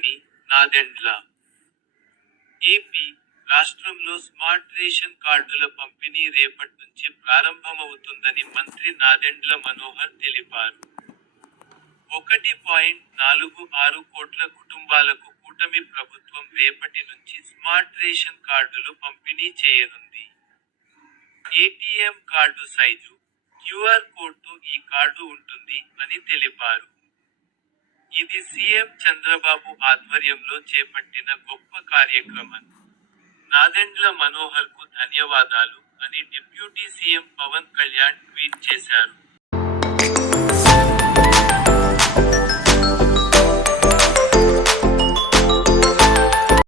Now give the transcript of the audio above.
పంపిణీ, నాదెండ్ల ఏపీ, రాష్ట్రంలో smart ration కార్డుల పంపిణీ రేపట్నుంచి ప్రారంభమవుతుందని మంత్రి నాదెండ్ల మనోహర్ తెలిపారు. 1.46 కోట్ల కుటుంబాలకు కూటమి ప్రభుత్వం రేపటి నుంచి స్మార్ట్ రేషన్ కార్డులు పంపిణీ చేయనుంది. ఏటీఎం కార్డు సైజు, క్యూఆర్ కోడ్తో ఈ కార్డు ఉంటుంది అని తెలిపారు. ఇది సీఎం చంద్రబాబు ఆధ్వర్యంలో చేపట్టిన గొప్ప కార్యక్రమం. నాదెండ్ల మనోహర్కు ధన్యవాదాలు అని deputy CM Pawan Kalyan tweet చేశారు.